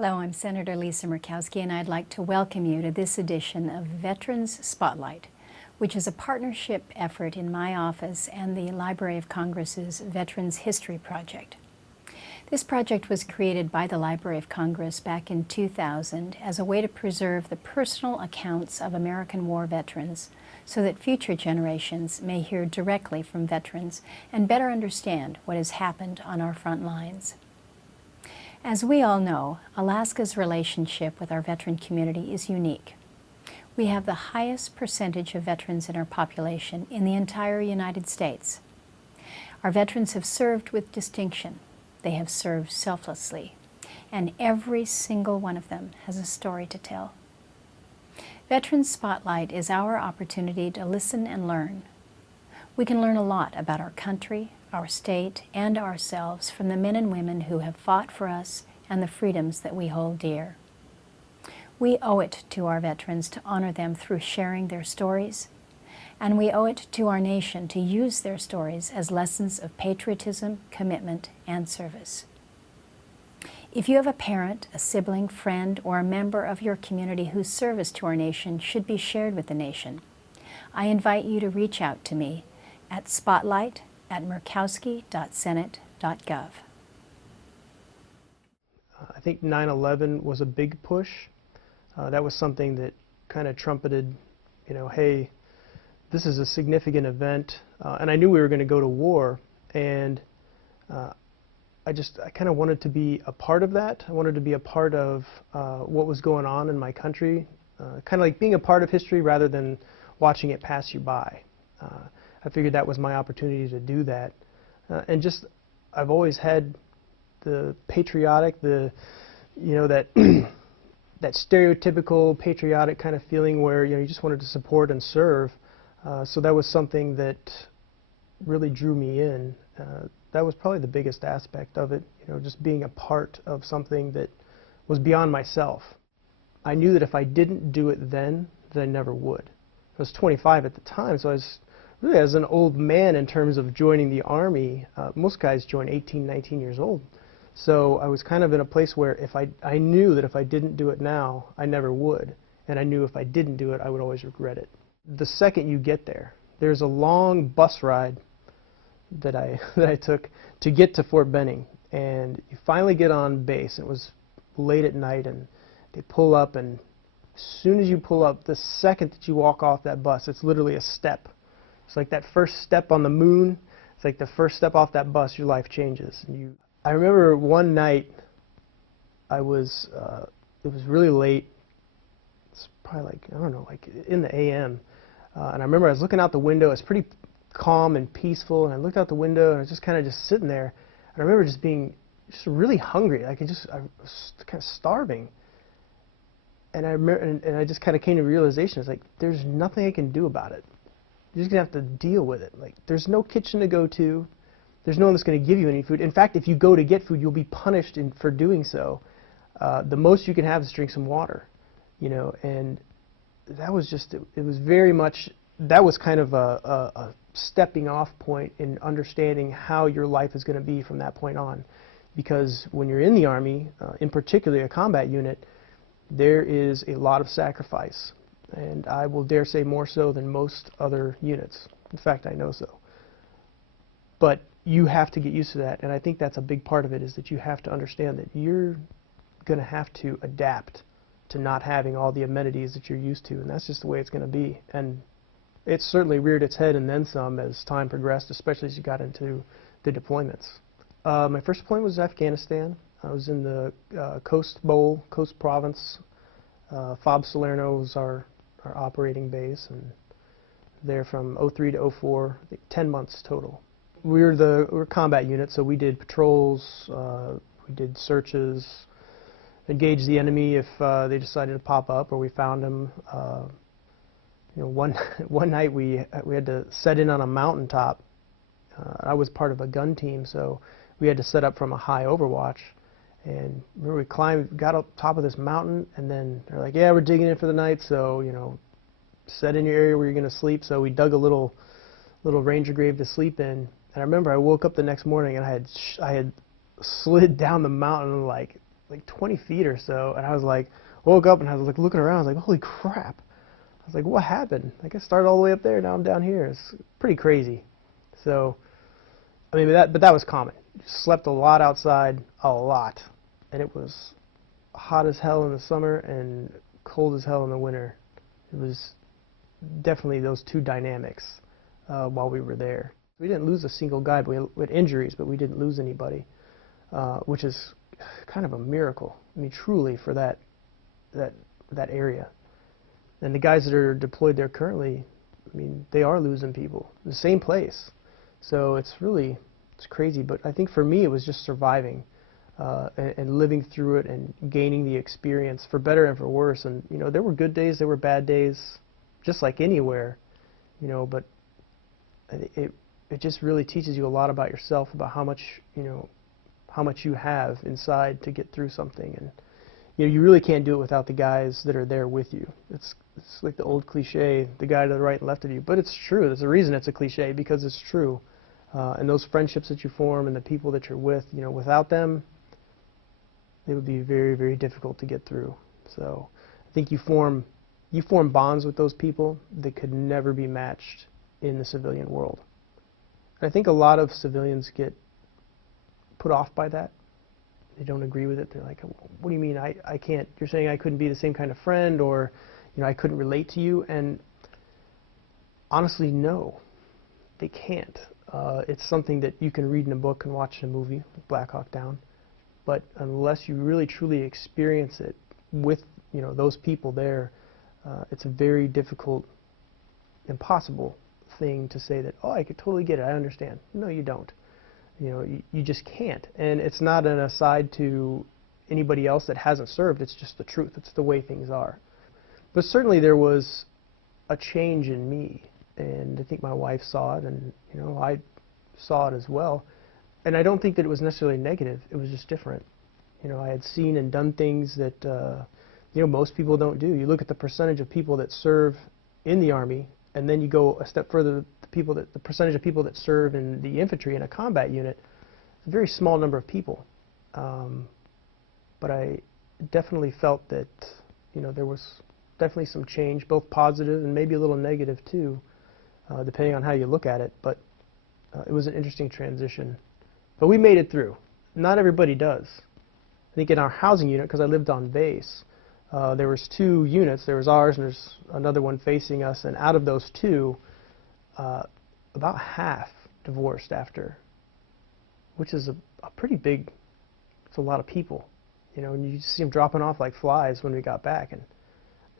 Hello, I'm Senator Lisa Murkowski, and I'd like to welcome you to this edition of Veterans Spotlight, which is a partnership effort in my office and the Library of Congress's Veterans History Project. This project was created by the Library of Congress back in 2000 as a way to preserve the personal accounts of American war veterans so that future generations may hear directly from veterans and better understand what has happened on our front lines. As we all know, Alaska's relationship with our veteran community is unique. We have the highest percentage of veterans in our population in the entire United States. Our veterans have served with distinction. They have served selflessly, and every single one of them has a story to tell. Veterans Spotlight is our opportunity to listen and learn. We can learn a lot about our country, our state, and ourselves from the men and women who have fought for us and the freedoms that we hold dear. We owe it to our veterans to honor them through sharing their stories, and we owe it to our nation to use their stories as lessons of patriotism, commitment, and service. If you have a parent, a sibling, friend, or a member of your community whose service to our nation should be shared with the nation, I invite you to reach out to me at spotlight@murkowski.senate.gov. I think 9/11 was a big push. That was something that kind of trumpeted, hey, this is a significant event. And I knew we were going to go to war, and I kind of wanted to be a part of that. I wanted to be a part of what was going on in my country, kind of like being a part of history rather than watching it pass you by. I figured that was my opportunity to do that. And I've always had the patriotic, that that stereotypical patriotic kind of feeling where you just wanted to support and serve. So that was something that really drew me in. That was probably the biggest aspect of it, just being a part of something that was beyond myself. I knew that if I didn't do it then, that I never would. I was 25 at the time, so I was really as an old man in terms of joining the Army. Most guys join 18, 19 years old. So I was kind of in a place where I knew that if I didn't do it now, I never would. And I knew if I didn't do it, I would always regret it. The second you get there, there's a long bus ride that I took to get to Fort Benning. And you finally get on base. It was late at night, and they pull up, and as soon as you pull up, the second that you walk off that bus, it's literally a step. It's like that first step on the moon. It's like the first step off that bus, your life changes. And I remember one night, it was really late. It's probably like in the a.m. And I remember I was looking out the window. It's pretty calm and peaceful, and I looked out the window, and I was just kind of sitting there. And I remember just being really hungry. I was kind of starving. And I remember, and I just kind of came to the realization, it's like, there's nothing I can do about it. You're just going to have to deal with it. Like, there's no kitchen to go to. There's no one that's going to give you any food. In fact, if you go to get food, you'll be punished for doing so. The most you can have is drink some water, and that was it was very much, that was kind of a stepping off point in understanding how your life is going to be from that point on. Because when you're in the Army, in particular a combat unit, there is a lot of sacrifice. And I will dare say more so than most other units. In fact, I know so. But you have to get used to that, and I think that's a big part of it, is that you have to understand that you're going to have to adapt to not having all the amenities that you're used to, and that's just the way it's going to be. And it certainly reared its head and then some as time progressed, especially as you got into the deployments. My first deployment was Afghanistan. I was in the Coast Bowl, Coast Province. FOB Salerno was our operating base, and there from 03 to 04, I think 10 months total. We were a combat unit, so we did patrols, we did searches, engaged the enemy if they decided to pop up or we found them. One night we had to set in on a mountaintop. I was part of a gun team, so we had to set up from a high overwatch. And remember, we got up top of this mountain, and then they're like, yeah, we're digging in for the night, so, set in your area where you're going to sleep. So we dug a little ranger grave to sleep in. And I remember I woke up the next morning, and I had slid down the mountain like like 20 feet or so, and I was like, woke up and I was like looking around, I was like, holy crap. I was like, what happened? Like I started all the way up there, now I'm down here. It's pretty crazy. So, I mean, but that was common. Slept a lot outside, a lot. And it was hot as hell in the summer and cold as hell in the winter. It was definitely those two dynamics while we were there. We didn't lose a single guy, but we had injuries, but we didn't lose anybody, which is kind of a miracle. I mean, truly, for that area. And the guys that are deployed there currently, I mean, they are losing people. The same place. So it's crazy. But I think for me, it was just surviving and living through it and gaining the experience, for better and for worse. And, you know, there were good days, there were bad days, just like anywhere, you know, but it just really teaches you a lot about yourself, about how much, you know, how much you have inside to get through something. And, you know, you really can't do it without the guys that are there with you. It's like the old cliche, the guy to the right and left of you. But it's true. There's a reason it's a cliche, because it's true. And those friendships that you form and the people that you're with, you know, without them, it would be very, very difficult to get through. So I think you form bonds with those people that could never be matched in the civilian world. And I think a lot of civilians get put off by that. They don't agree with it. They're like, what do you mean I can't? You're saying I couldn't be the same kind of friend, or, you know, I couldn't relate to you? And honestly, no, they can't. It's something that you can read in a book and watch in a movie, Black Hawk Down. But unless you really truly experience it with, you know, those people there, it's a very difficult, impossible thing to say that, oh, I could totally get it, I understand. No, you don't. You know, you just can't. And it's not an aside to anybody else that hasn't served. It's just the truth. It's the way things are. But certainly there was a change in me, and I think my wife saw it, and, you know, I saw it as well. And I don't think that it was necessarily negative. It was just different. You know, I had seen and done things that, you know, most people don't do. You look at the percentage of people that serve in the Army, and then you go a step further, the percentage of people that serve in the infantry in a combat unit, it's a very small number of people. But I definitely felt that, you know, there was definitely some change, both positive and maybe a little negative too, depending on how you look at it. But it was an interesting transition. But we made it through. Not everybody does. I think in our housing unit, because I lived on base, there was 2 units. There was ours and there's another one facing us. And out of those 2, about half divorced after, which is a pretty big, it's a lot of people. You know, and you see them dropping off like flies when we got back. And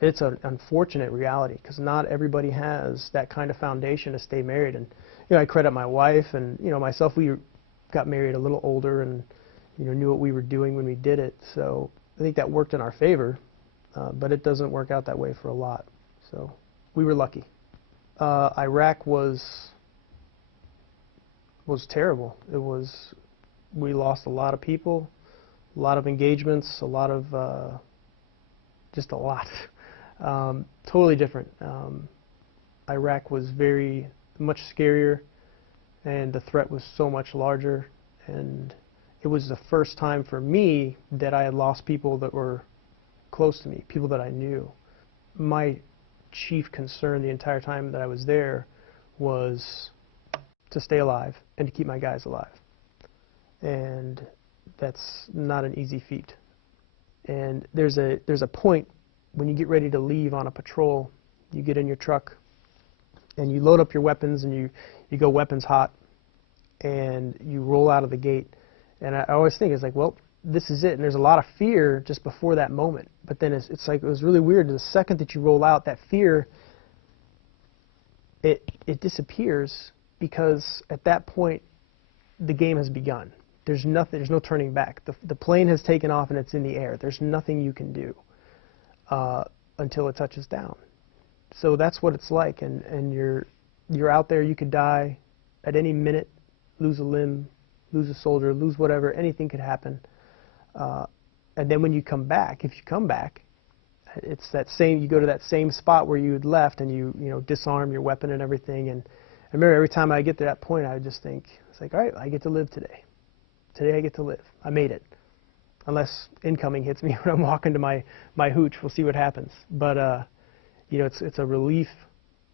it's an unfortunate reality, because not everybody has that kind of foundation to stay married. And, you know, I credit my wife and, you know, myself. We got married a little older and, you know, knew what we were doing when we did it. So I think that worked in our favor, but it doesn't work out that way for a lot. So we were lucky. Iraq was terrible. We lost a lot of people, a lot of engagements, a lot of, just a lot. Totally different. Iraq was much scarier, and the threat was so much larger, and it was the first time for me that I had lost people that were close to me, people that I knew. My chief concern the entire time that I was there was to stay alive and to keep my guys alive. And that's not an easy feat. And there's a point when you get ready to leave on a patrol, you get in your truck and you load up your weapons and you go weapons hot and you roll out of the gate. And I always think, it's like, well, this is it. And there's a lot of fear just before that moment. But then it's like, it was really weird. The second that you roll out, that fear, it disappears, because at that point, the game has begun. There's no turning back. The plane has taken off and it's in the air. There's nothing you can do until it touches down. So that's what it's like. And you're out there. You could die at any minute, lose a limb, lose a soldier, lose whatever. Anything could happen. And then when you come back, if you come back, it's that same. You go to that same spot where you had left, and you disarm your weapon and everything. And I remember every time I get to that point, I would just think, it's like, all right, I get to live today. Today I get to live. I made it. unless incoming hits me when I'm walking to my hooch. We'll see what happens. But you know, it's a relief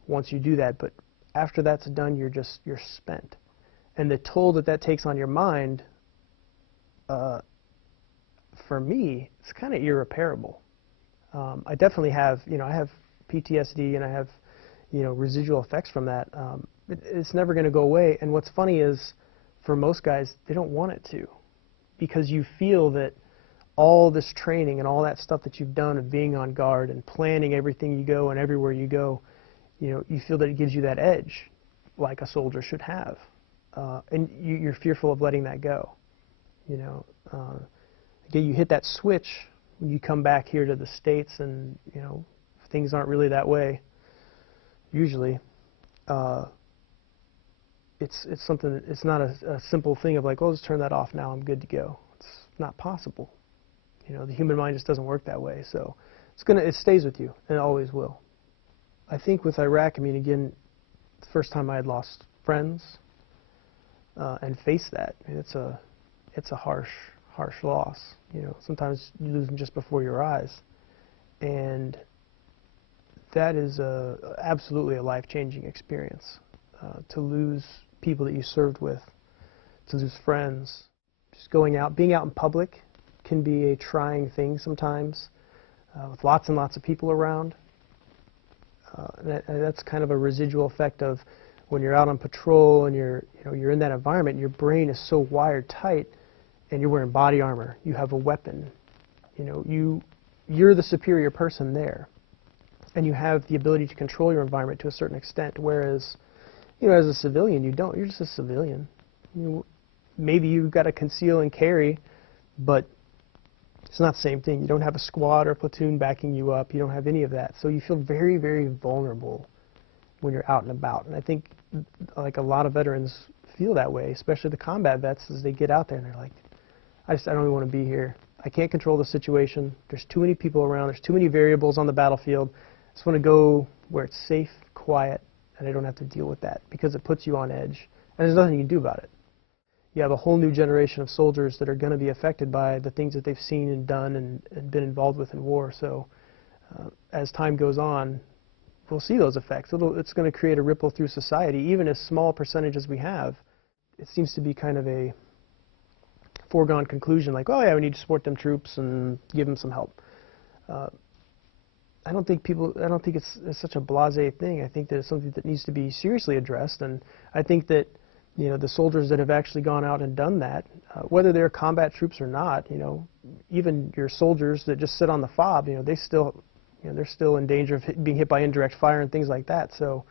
once you do that. But after that's done, you're spent, and the toll that takes on your mind, for me, it's kind of irreparable. I definitely have, you know, I have PTSD and I have, you know, residual effects from that. It's never going to go away. And what's funny is, for most guys, they don't want it to, because you feel that all this training and all that stuff that you've done of being on guard and planning everything you go and everywhere you go, you know, you feel that it gives you that edge, like a soldier should have, and you're fearful of letting that go. You know, again, you hit that switch when you come back here to the States, and you know, things aren't really that way. Usually, it's something. It's not a simple thing of like, oh, just turn that off now, I'm good to go. It's not possible. You know, the human mind just doesn't work that way. So it stays with you, and it always will. I think with Iraq, I mean, again, the first time I had lost friends and faced that, I mean, it's a harsh loss. You know, sometimes you lose them just before your eyes, and that is absolutely a life-changing experience. To lose people that you served with, to lose friends, just going out, being out in public can be a trying thing sometimes, with lots and lots of people around. And that's kind of a residual effect of when you're out on patrol and you're in that environment. Your brain is so wired tight, and you're wearing body armor. You have a weapon. You know, you're the superior person there, and you have the ability to control your environment to a certain extent. Whereas, you know, as a civilian, you don't. You're just a civilian. Maybe you've got to conceal and carry, but it's not the same thing. You don't have a squad or a platoon backing you up. You don't have any of that. So you feel very, very vulnerable when you're out and about. And I think, like, a lot of veterans feel that way, especially the combat vets, as they get out there and they're like, I don't even want to be here. I can't control the situation. There's too many people around. There's too many variables on the battlefield. I just want to go where it's safe, quiet, and I don't have to deal with that, because it puts you on edge. And there's nothing you can do about it. You have a whole new generation of soldiers that are going to be affected by the things that they've seen and done and been involved with in war. So as time goes on, we'll see those effects. It's going to create a ripple through society. Even as small percentages we have, it seems to be kind of a foregone conclusion, like, oh yeah, we need to support them troops and give them some help. I don't think it's such a blasé thing. I think that it's something that needs to be seriously addressed, and I think that, you know, the soldiers that have actually gone out and done that, whether they're combat troops or not, you know, even your soldiers that just sit on the FOB, you know, they're still in danger of being hit by indirect fire and things like that. So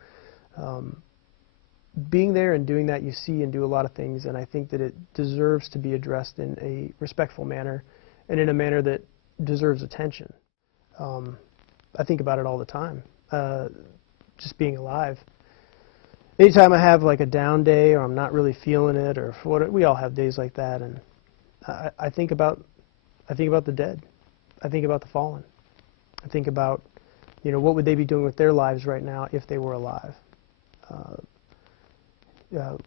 being there and doing that, you see and do a lot of things, and I think that it deserves to be addressed in a respectful manner and in a manner that deserves attention. I think about it all the time, just being alive. Anytime I have like a down day, or I'm not really feeling it, or we all have days like that, and I think about the dead. I think about the fallen. I think about, you know, what would they be doing with their lives right now if they were alive.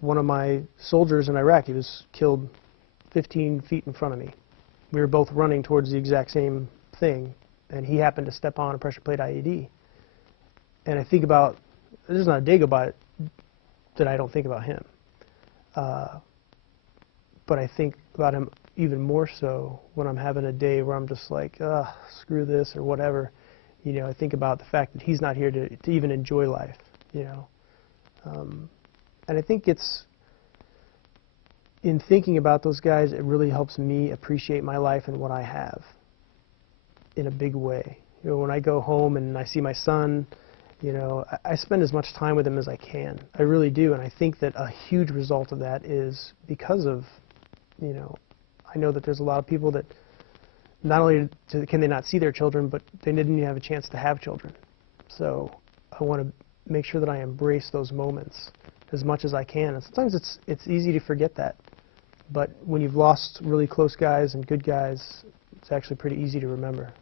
One of my soldiers in Iraq, he was killed 15 feet in front of me. We were both running towards the exact same thing, and he happened to step on a pressure plate IED. And I think about, there's not a day go by that I don't think about him. But I think about him even more so when I'm having a day where I'm just like, screw this or whatever. You know, I think about the fact that he's not here to even enjoy life, you know. And I think it's, in thinking about those guys, it really helps me appreciate my life and what I have in a big way. You know, when I go home and I see my son, you know, I spend as much time with him as I can. I really do, and I think that a huge result of that is because of, you know, I know that there's a lot of people that not only can they not see their children, but they didn't even have a chance to have children. So I want to make sure that I embrace those moments as much as I can. And sometimes it's easy to forget that. But when you've lost really close guys and good guys, it's actually pretty easy to remember.